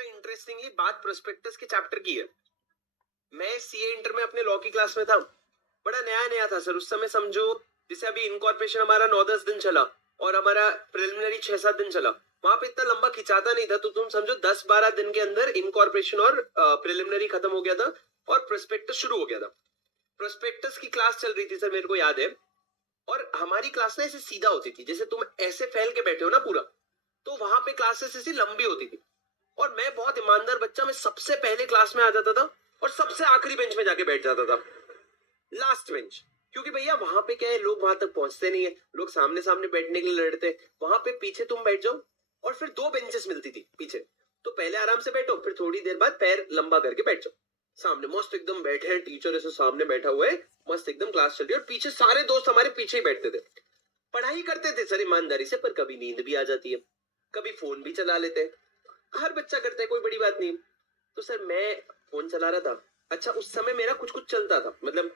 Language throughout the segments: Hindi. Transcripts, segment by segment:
थोड़ा इंटरेस्टिंगली बात प्रोस्पेक्टस के चैप्टर की है। मैं सीए इंटर में अपने लॉ की क्लास में था। बड़ा नया नया था सर उस समय, समझो जैसे अभी इनकॉर्पोरेशन हमारा 9-10 दिन चला और हमारा प्रिलिमिनरी 6-7 दिन चला। वहां पे इतना लंबा खिंचाता नहीं था, तो तुम समझो 10-12 दिन के अंदर इनकॉर्पोरेशन और प्रिलिमिनरी खत्म हो गया था और प्रोस्पेक्टस शुरू हो गया था। प्रोस्पेक्टस की क्लास चल रही थी सर, मेरे को याद है। और हमारी क्लास ना ऐसे सीधा होती थी, जैसे तुम ऐसे फैल के बैठे हो ना पूरा, तो वहां पे क्लासेस ऐसी लंबी होती थी। और मैं बहुत ईमानदार बच्चा, मैं सबसे पहले क्लास में आ जाता था और सबसे आखिरी बेंच में जाके बैठ जाता था, लास्ट बेंच। क्योंकि भैया वहां पे क्या है, लोग वहां तक पहुंचते नहीं है, लोग सामने सामने बैठने के लिए लड़ते हैं। वहां पे पीछे तुम बैठ जाओ और फिर 2 बेंचेस मिलती थी पीछे, तो पहले आराम से बैठो, फिर थोड़ी देर बाद पैर लंबा करके बैठ जाओ। सामने मस्त एकदम बैठे हैं, टीचर ऐसे सामने बैठा हुआ है, मस्त एकदम क्लास चल रही है और पीछे सारे दोस्त हमारे पीछे ही बैठते थे। पढ़ाई करते थे सर ईमानदारी से, पर कभी नींद भी आ जाती है, कभी फोन भी चला लेते हैं। हर बच्चा करता है, कोई बड़ी बात नहीं। तो सर मैं फोन चला रहा था। अच्छा उस समय मेरा कुछ कुछ चलता था, मतलब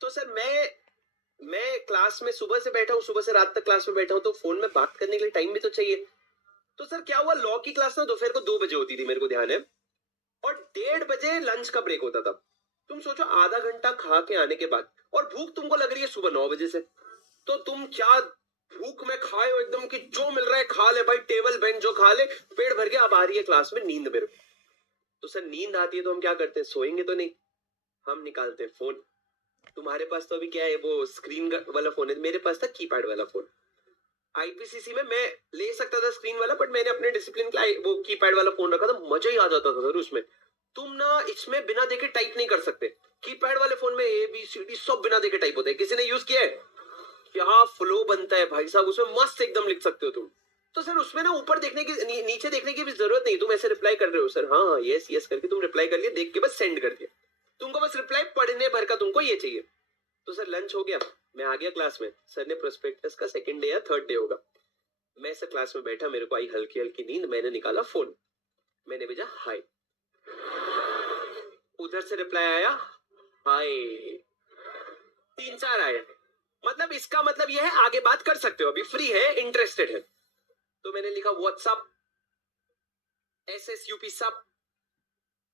तो सर मैं क्लास में सुबह से बैठा हूँ, सुबह से रात तक क्लास में बैठा हूँ, तो फोन में बात करने के लिए टाइम भी तो चाहिए। तो सर क्या हुआ, लॉ की क्लास ना दोपहर को 2 बजे होती थी, मेरे को ध्यान है, और 1:30 बजे लंच का ब्रेक होता था। तुम सोचो आधा घंटा खा के आने के बाद, और भूख तुमको लग रही है सुबह 9 बजे से, तो तुम क्या भूख में खाए हो एकदम कि जो मिल रहा है खा ले भाई, टेबल बेंच जो खा ले, पेट भर के। अब आ रही है क्लास में नींद मेरे को। तो सर नींद आती है तो हम क्या करते हैं, सोएंगे तो नहीं, हम निकालते हैं फोन। तुम्हारे पास तो अभी क्या है, वो स्क्रीन वाला फोन है, मेरे पास था कीपैड वाला फोन। आईपीसीसी में मैं ले सकता था स्क्रीन वाला, बट मैंने अपने डिसिप्लिन के लिए वो कीपैड वाला फोन रखा था। मजा ही आ जाता था सर उसमें। तुम ना इसमें बिना देखे टाइप नहीं कर सकते, कीपैड वाले फोन में ABCD सब बिना देखे टाइप होता है। किसी ने यूज किया है? क्या फ्लो बनता है भाई साहब, उसमें मस्त एकदम लिख सकते हो तुम। तो सर उसमें ना ऊपर देखने की नीचे देखने की भी जरूरत नहीं, तुम ऐसे रिप्लाई कर रहे हो सर, हाँ हाँ यस यस करके तुम रिप्लाई कर लिया, देख के बस सेंड कर दिया। तुमको बस रिप्लाई पढ़ने भर का तुमको ये चाहिए। तो सर लंच हो गया, मैं आ गया क्लास में। सर ने प्रोस्पेक्टस का 2nd डे या 3rd डे होगा। मैं सर क्लास में बैठा, मेरे को आई हल्की हल्की नींद, मैंने निकाला फोन, मैंने भेजा हाय। उधर से रिप्लाई आया हाय, 3-4 आए। मतलब इसका मतलब यह है आगे बात कर सकते हो, अभी फ्री है, इंटरेस्टेड है। तो मैंने लिखा व्हाट्सअप, SSUP सब।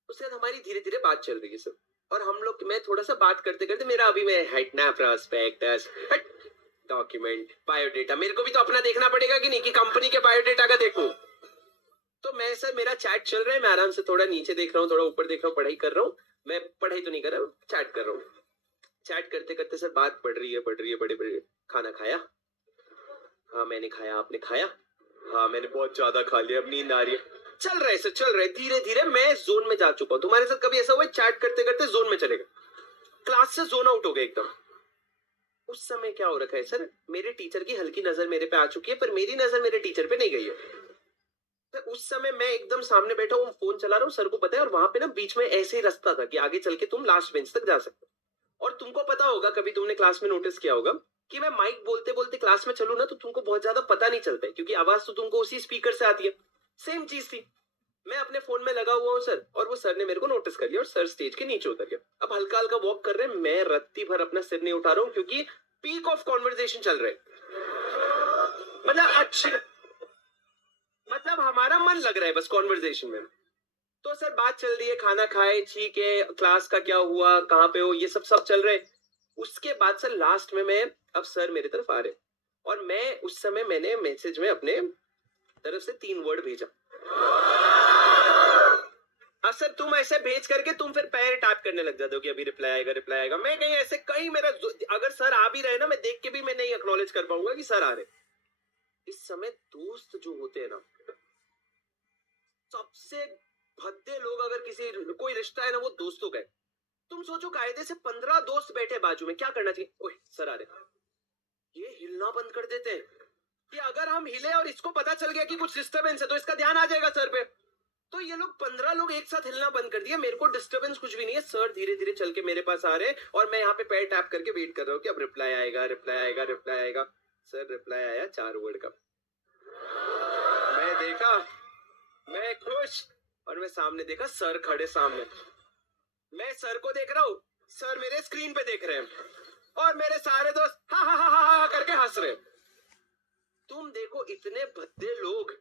उसके बाद हमारी धीरे धीरे बात चल रही है सर, और हम लोग, मैं थोड़ा सा बात करते करते, मेरा अभी मैं हटना प्रोस्पेक्टस डॉक्यूमेंट बायोडेटा, मेरे को भी तो अपना देखना पड़ेगा कि नहीं, कि कंपनी के बायोडेटा का देखूं। तो मैं सर, मेरा चैट चल रहा है, मैं आराम से थोड़ा नीचे देख रहा हूँ, थोड़ा ऊपर देख रहा हूँ, पढ़ाई कर रहा हूँ। मैं पढ़ाई तो नहीं कर रहा हूँ, चैट कर रहा हूँ। चैट करते करते सर बात बढ़ रही है, बढ़ रही है, बड़े बड़े। खाना खाया? हाँ मैंने खाया, आपने खाया? हाँ मैंने बहुत ज्यादा खा लिया, अब नींद आ रही है। चल रहा है सर, चल रहा है, धीरे धीरे मैं जोन में जा चुका हूँ। तुम्हारे साथ कभी ऐसा हुआ है चैट करते करते जोन में चले गए, क्लास से जोन आउट हो गए एकदम? उस समय क्या हो रखा है सर, मेरे टीचर की हल्की नजर मेरे पे आ चुकी है, पर मेरी नजर मेरे टीचर पे नहीं गई है। तो उस समय मैं एकदम सामने बैठा हूँ, फोन चला रहा हूँ, सर को पता है, और वहां पे ना बीच में ऐसे ही रास्ता था कि आगे चल के तुम लास्ट बेंच तक जा सकते हो। और तुमको पता होगा, कभी तुमने क्लास में नोटिस किया होगा कि मैं माइक बोलते बोलते क्लास में चलूँ ना, तो तुमको बहुत ज्यादा पता नहीं चलता है, क्योंकि आवाज तो तुमको उसी स्पीकर से आती है। सेम चीज थी, मैं अपने फोन में लगा हुआ हूँ सर, और वो सर ने मेरे को नोटिस कर लिया और सर स्टेज के नीचे उतर गया। अब हल्का हल्का वॉक कर रहे हैं, मैं रत्ती भर अपना सिर नहीं उठा रहा हूँ, क्योंकि पीक ऑफ कॉन्वर्जेशन चल रहे मतलब अच्छी, मतलब हमारा मन लग रहा है बस कॉन्वर्जेशन में। तो सर बात चल रही है, खाना खाए, ठीक है, क्लास का क्या हुआ, कहाँ पे हो, ये सब सब चल रहे। उसके बाद सर लास्ट में मैं, अब सर मेरी तरफ आ रहे, और मैं उस समय मैंने मैसेज में अपने तरफ से 3 वर्ड भेजा। सर तुम ऐसे भेज करके तुम फिर पैर टैप करने लग जाते हो कि अभी रिप्लाई आएगा, रिप्लाई आएगा। मैं कहीं ऐसे, कहीं मेरा, अगर सर आ भी रहे ना, मैं देख के भी मैं नहीं एक्नॉलेज कर पाऊंगा कि सर आ रहे। इस समय दोस्त जो होते हैं ना, सबसे भद्दे लोग, अगर किसी कोई रिश्ता है ना, वो दोस्तों का है। तुम सोचो कायदे से 15 दोस्त बैठे बाजू में, क्या करना चाहिए? ओए सर आ रहे, ये हिलना बंद कर देते हैं कि अगर हम हिले और इसको पता चल गया कि कुछ डिस्टरबेंस है, तो इसका ध्यान आ जाएगा सर पे। तो ये लोग 15 लोग एक साथ हिलना बंद कर दिया, मेरे को डिस्टरबेंस कुछ भी नहीं है। सर धीरे धीरे चल के मेरे पास आ रहे हैं, और मैं यहाँ पे पैर टैप करके वेट कर रहा हूँ कि अब रिप्लाई आएगा, रिप्लाई आएगा, रिप्लाई आएगा। सर रिप्लाई आया 4 वर्ड का। मैं देखा, मैं खुश, और मैं सामने देखा सर खड़े सामने। मैं सर को देख रहा हूँ, सर मेरे स्क्रीन पे देख रहे हैं, और मेरे सारे दोस्त हा हा हा हा हा करके हंस रहे हैं। तुम देखो इतने भद्दे लोग,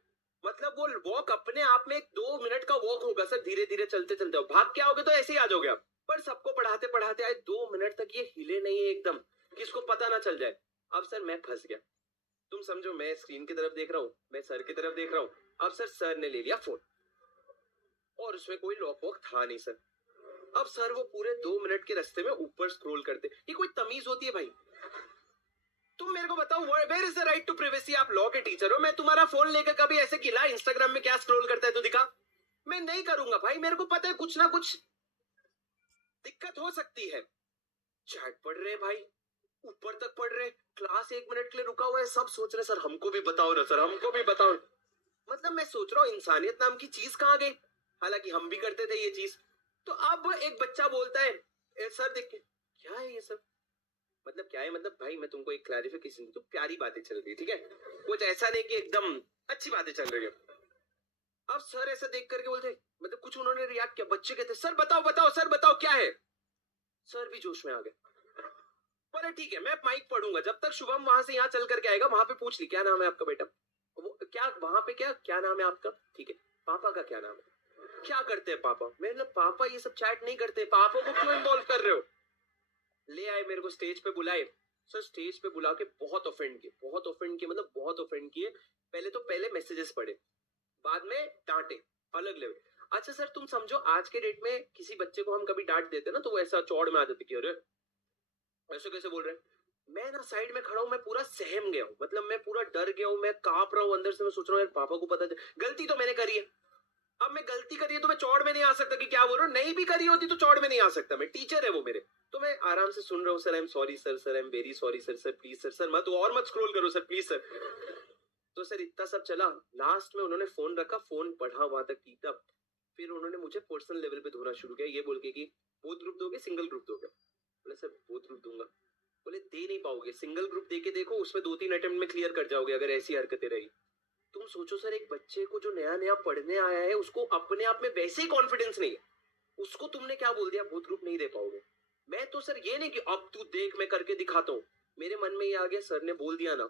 मतलब वो वॉक अपने आप में एक 2 मिनट का वॉक होगा सर, धीरे धीरे चलते चलते हो, भाग के आओगे तो ऐसे ही आ जाओगे आप। पर सबको पढ़ाते पढ़ाते आए 2 मिनट तक ये हिले नहीं है एकदम, कि इसको पता ना चल जाए। अब सर मैं फंस गया। तुम समझो मैं स्क्रीन की तरफ देख रहा हूँ, मैं सर की तरफ देख रहा हूँ। अब सर ने ले लिया फोन, और उसमें कोई लॉक वॉक था नहीं सर। अब सर वो पूरे 2 मिनट के रास्ते में ऊपर स्क्रॉल करते, ये कोई तमीज होती है भाई? तुम मेरे को बताओ, where is the right to privacy? आप लॉ के टीचर हो, मैं तुम्हारा फोन लेकर कभी ऐसे खिला इंस्टाग्राम में क्या स्क्रॉल करता है तो दिखा। मैं नहीं करूंगा भाई, मेरे को पता है कुछ ना कुछ दिक्कत हो सकती है। चैट पढ़ रहे भाई, ऊपर तक पढ़ रहे, क्लास 1 मिनट के लिए रुका हुआ है, सब सोच रहे सर हमको भी बताओ ना, सर हमको भी बताओ। मतलब मैं सोच रहा हूँ इंसानियत नाम की चीज कहाँ गई? हालांकि हम भी करते थे ये चीज। तो अब एक बच्चा बोलता है, सर देख के क्या है ये सब, मतलब क्या है, मतलब भाई मैं तुमको एक क्लैरिफिकेशन दूं, तो प्यारी बातें चल रही है ठीक है, कुछ ऐसा नहीं कि एकदम अच्छी बातें चल रही है। अब सर ऐसा देख करके बोलते, मतलब कुछ उन्होंने रिएक्ट किया, बच्चे कहते सर बताओ बताओ सर बताओ क्या है। सर भी जोश में आ गए, बोले ठीक है मैं माइक पढ़ूंगा, जब तक शुभम वहां से यहाँ चल करके आएगा वहां पे पूछ ली क्या नाम है आपका बेटा, वो क्या वहां पे क्या क्या नाम है आपका, ठीक है पापा का क्या नाम है, क्या करते हैं पापा, मैंने पापा ये सब चैट नहीं करते, पापा को क्यों इन्वॉल्व कर रहे हो। ले आए मेरे को स्टेज पे बुलाए, सर स्टेज पे बुला के बहुत ऑफेंड किए, बहुत ऑफेंड किए, मतलब बहुत ऑफेंड किए। पहले मैसेजेस पढ़े, बाद में डांटे, अलग लेवल। अच्छा सर तुम समझो आज के डेट में किसी बच्चे को हम कभी डांट देते ना तो वो ऐसा चौड़ में आ जाते कि अरे ऐसे कैसे बोल रहे हैं। मैं ना साइड में खड़ा हूं, मैं पूरा सहम गया हूं, मतलब मैं पूरा डर गया हूं, मैं कांप रहा हूं अंदर से, मैं सोच रहा हूं यार पापा को पता गलती तो मैंने करी है, अब मैं गलती करी है तो मैं चौड़ में नहीं आ सकता कि क्या बोल रहा हूं, नहीं भी करी होती तो चौड़ में नहीं आ सकता, मैं टीचर है वो मेरे। तो मैं आराम से सुन रहा हूँ, sir I am sorry sir, sir I am very sorry sir, sir please sir, sir मत और मत स्क्रॉल करो सर प्लीज सर। तो सर इतना सब चला, लास्ट में उन्होंने फोन रखा, फोन पढ़ा वहां तक ठीक था, फिर उन्होंने मुझे पर्सनल लेवल पे धोना शुरू किया, ये बोल के कि बोथ ग्रुप दोगे सिंगल ग्रुप दोगे। बोले सर बोथ ग्रुप दूंगा। बोले दे नहीं पाओगे, सिंगल ग्रुप दे के देखो, उसमें 2-3 अटेम्प्ट में क्लियर कर जाओगे अगर ऐसी हरकतें रही। तुम सोचो सर एक बच्चे को जो नया नया पढ़ने आया है उसको अपने आप में वैसे ही कॉन्फिडेंस नहीं है, उसको तुमने क्या बोल दिया बोथ ग्रुप नहीं दे पाओगे। मैं तो सर ये नहीं कि अब तू देख मैं करके दिखाता हूँ, मेरे मन में ये आ गया सर ने बोल दिया ना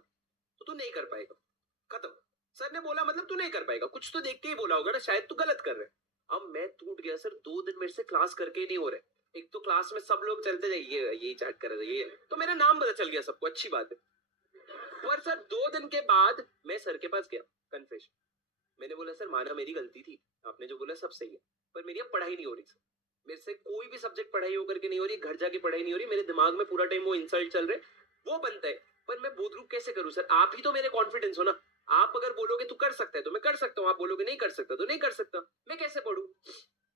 तो तू नहीं कर पाएगा, खत्म। सर ने बोला मतलब तू नहीं कर पाएगा, कुछ तो देख के ही बोला होगा ना, शायद तू गलत कर रहे। अब मैं टूट गया सर, 2 दिन मेरे से क्लास करके ही नहीं हो रहे, एक तो क्लास में सब लोग चलते जाइए यही चैट कर रहे ये, तो मेरा नाम पता चल गया सबको, अच्छी बात है। पर सर 2 दिन के बाद मैं सर के पास गया कन्फेशन, मैंने बोला सर माना मेरी गलती थी, आपने जो बोला सब सही है, पर मेरी अब पढ़ाई नहीं हो रही सर, मेरे से कोई भी सब्जेक्ट पढ़ाई होकर के नहीं हो रही, घर जाके पढ़ाई नहीं हो रही, मेरे दिमाग में पूरा टाइम वो इंसल्ट चल रहे, वो बनता है। पर मैं बोथ ग्रुप कैसे करूं सर, आप ही तो मेरे कॉन्फिडेंस हो ना, आप अगर बोलोगे तू कर सकता है तो मैं कर सकता हूँ, आप बोलोगे नहीं कर सकता तो नहीं कर सकता, मैं कैसे पढ़ू।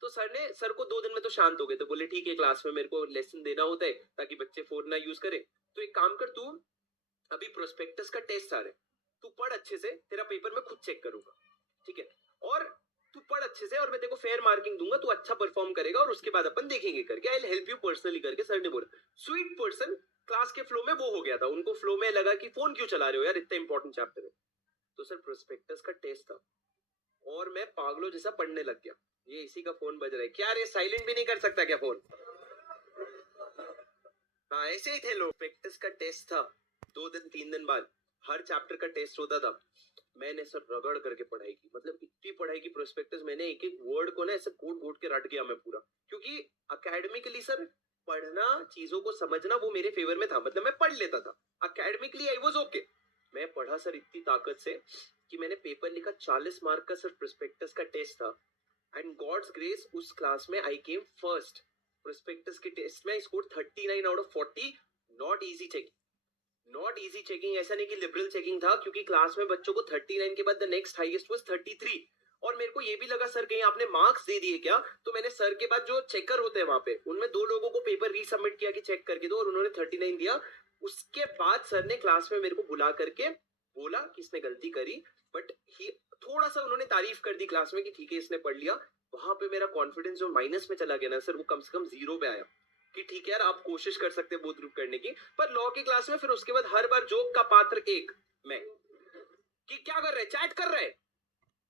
तो सर को 2 दिन में तो शांत हो गए, तो बोले ठीक है क्लास में मेरे को लेसन देना होता है ताकि बच्चे फोन ना यूज करे, तो एक काम कर तू, अभी प्रोस्पेक्टस का टेस्ट आ रहा है, तू पढ़ अच्छे से, तेरा पेपर मैं खुद चेक करूंगा ठीक है, और तू पढ़ अच्छे से और मैं तेरे को फेयर मार्किंग दूंगा, तू अच्छा परफॉर्म करेगा और उसके बाद अपन देखेंगे करके, I will help you personally करके सर ने बोला। स्वीट पर्सन, क्लास के फ्लो में वो हो गया था, उनको फ्लो में लगा कि फोन क्यों चला रहे हो यार इतना इंपॉर्टेंट चैप्टर है। तो सर प्रोस्पेक्टस का टेस्ट था और मैं पागलों जैसा पढ़ने लग गया, ये इसी का फोन बज रहा है क्या रे, साइलेंट भी नहीं कर सकता क्या फोन। हाँ ऐसे ही थे लोग। प्रैक्टिस का टेस्ट था, 2 दिन 3 दिन बाद हर चैप्टर का टेस्ट होता था, मैंने सर रगड़ करके पढ़ाई की, मतलब इतनी पढ़ाई की प्रोस्पेक्टस, मैंने एक एक वर्ड को ना ऐसे कोट कोट के रट गया मैं पूरा, क्योंकि अकेडमिकली सर पढ़ना चीजों को समझना वो मेरे फेवर में था, मतलब मैं पढ़ लेता था, अकेडमिकली आई वाज ओके। मैं पढ़ा सर इतनी ताकत से कि मैंने पेपर लिखा, 40 मार्क का सर प्रोस्पेक्टस का टेस्ट था, एंड गॉड्स ग्रेस उस क्लास में आई केम फर्स्ट। प्रोस्पेक्टस के टेस्ट में I score 39 out of 40, not easy checking, not easy checking, ऐसा नहीं कि लिबरल चेकिंग था, क्योंकि क्लास में बच्चों को 39 के बाद द नेक्स्ट हाईएस्ट वाज 33। और मेरे को ये भी लगा सर कहीं आपने मार्क्स दे दिए क्या, तो मैंने सर के बाद जो चेकर होते हैं वहां पे, उनमें 2 लोगों को पेपर रीसबमिट किया कि चेक करके दो, और उन्होंने 39 दिया। उसके बाद सर ने क्लास में मेरे को बुला करके बोला कि इसने गलती करी, बट ही थोड़ा सा उन्होंने तारीफ कर दी क्लास में कि ठीक है इसने पढ़ लिया। वहां पे मेरा कॉन्फिडेंस जो माइनस में चला गया ना सर, वो कम से कम 0 पे आया कि ठीक है यार आप कोशिश कर सकते हैं बोथ ग्रुप करने की। पर लॉ की क्लास में फिर उसके बाद हर बार जोक का पात्र एक मैं, कि क्या कर रहे, चैट कर रहे,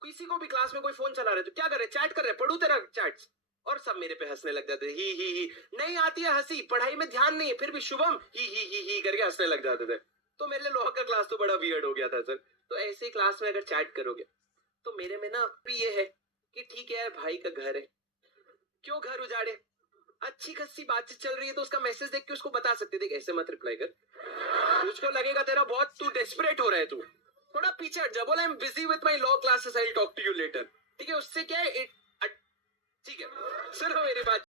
किसी को भी क्लास में कोई फोन चला रहे तो क्या कर रहे, चैट कर रहे, पढ़ू तेरा चैट्स, और सब मेरे पे हंसने लग जाते थे, ही नहीं आती है हंसी, पढ़ाई में ध्यान नहीं है, फिर भी शुभम ही करके हंसने लग जाते थे। तो मेरे लिए लॉ का क्लास तो बड़ा वियर्ड हो गया था सर। तो ऐसे ही क्लास में अगर चैट करोगे तो मेरे में ना भी ये है कि ठीक है यार, भाई का घर है, क्यों घर उजाड़े, अच्छी खासी बातचीत चल रही है तो उसका मैसेज देख के उसको बता सकते, देख ऐसे मत रिप्लाई कर, उसको लगेगा तेरा बहुत तू डेस्परेट हो रहा है, तू थोड़ा पीछे हट जा, बोला I am busy with my law classes, I will talk to you later. ठीक है, उससे क्या है ठीक है, सुनो मेरी बात।